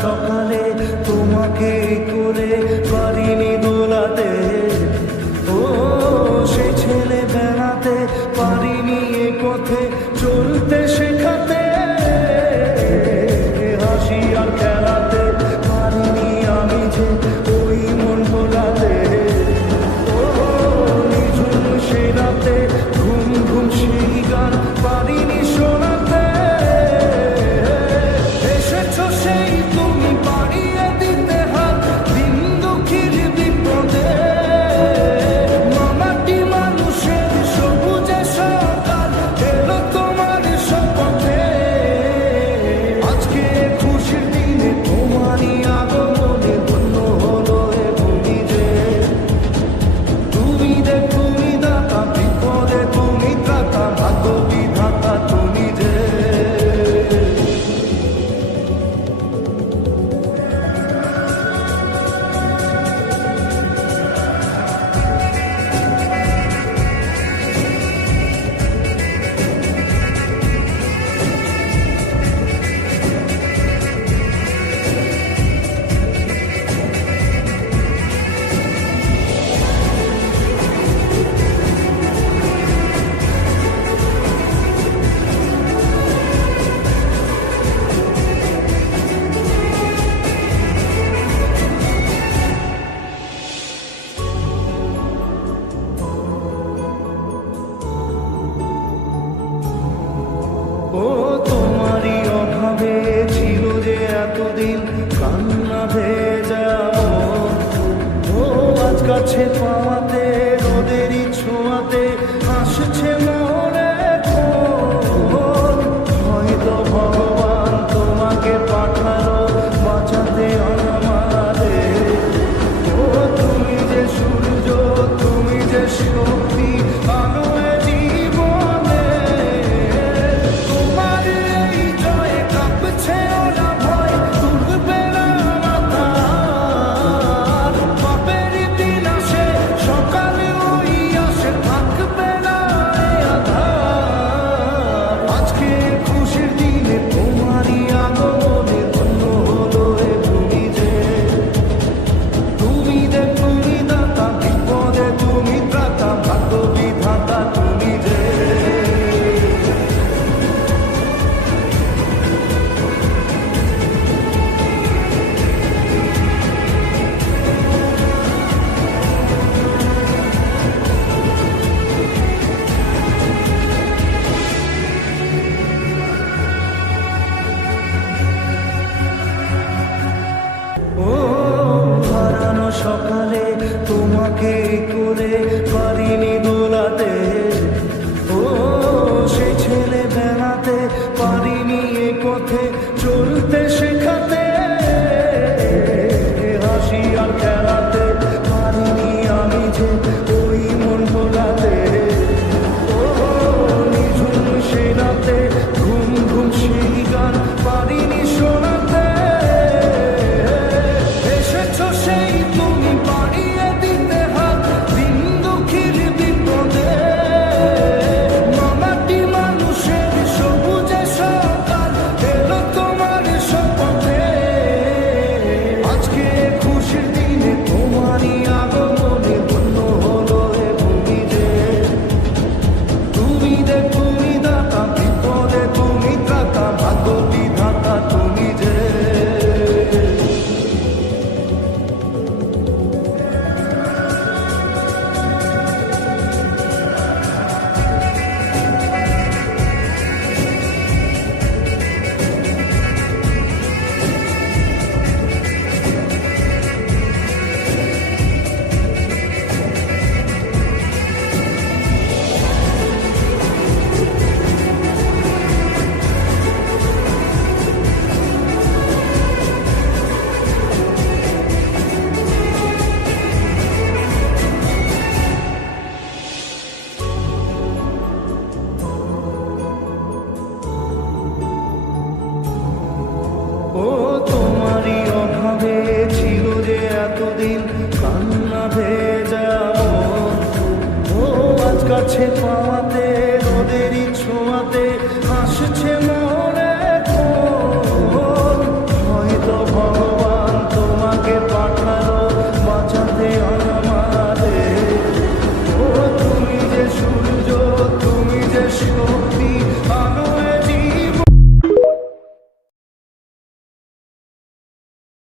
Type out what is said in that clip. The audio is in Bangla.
সকালে তোমাকে করে পারিনি দোলাতে, ও সে ছেলে বেড়াতে পারিনি এ পথে চলতে শেখাতে, হাসি আর খেলাতে পারিনি আমি যে ওই মন ভোলাতে, ও নিঝুম সে রাতে ঘুম ঘুম সেই গান পারিনি শোনাতে, এসেছো সেই তুমি পাড়িয়ে দিতে হাত দিন দুঃখীর বিপদে, মামাটি মানুষের সবুজে সকাল এলো তোমার শপথে, আজকে খুশির দিনে তোমারই আগমনে ধন্য হলো এ ভূমি যে, তুমি দে তুমি দাতা বিপদে তুমি ত্রাতা ভাগ্য বিধাতা তুমি যে। ও তোমারই অভাবে ছিল যে এতদিন কান্না ভেজা মন, ও আজ কাছে পাওয়াতে রোদেরই ছোঁয়াতে আসছে মনে ক্ষোভ, হয়তো ভগবান তোমাকে পাঠালো বাঁচাতে আমারে, ও তুমি যে সূর্য তুমি যে শক্তি আলো এ জীবনে, তোমার এই জয়ে কাঁপছে ওরা ভয় তুলবে না মাথা, পাপের দিন আসে সকালে ওই আসে থাকবে না এ আঁধার, আজকে খুশির দিনে তোমারই আগমনে ধন্য হলো এ ভূমি যে, তুমি দে তুমি দাতা বিপদে তুমি ত্রাতা ভাগ্য বিধাতা তুমি যে। ও হারানো সকালে তোমাকে করে পারিনি দোলাতে, ও সে ছেলে বেড়াতে পারিনি এ পথে চলতে শেখাতে, হাসি আর খেলাতে পারিনি আমি যে ওই মন ভোলাতে, ও নিঝুম সে রাতে ঘুম ঘুম সেই গান পারিনি শোনাতে, এসেছো সেই তুমি পাড়িয়ে দিতে হাত দিন দুঃখীর বিপদে, মামাটি মানুষের সবুজে সকাল এলো তোমার শপথে, আজকে খুশির দিনে তোমারই আগমনে ধন্য হলো এ ভূমি যে, তুমি দে তুমি দাতা বিপদে তুমি ত্রাতা ভাগ্য বিধাতা তুমি যে। ও তোমারই অভাবে ছিল যে এতদিন কান্না ভেজা মন, ও আজ কাছে পাওয়াতে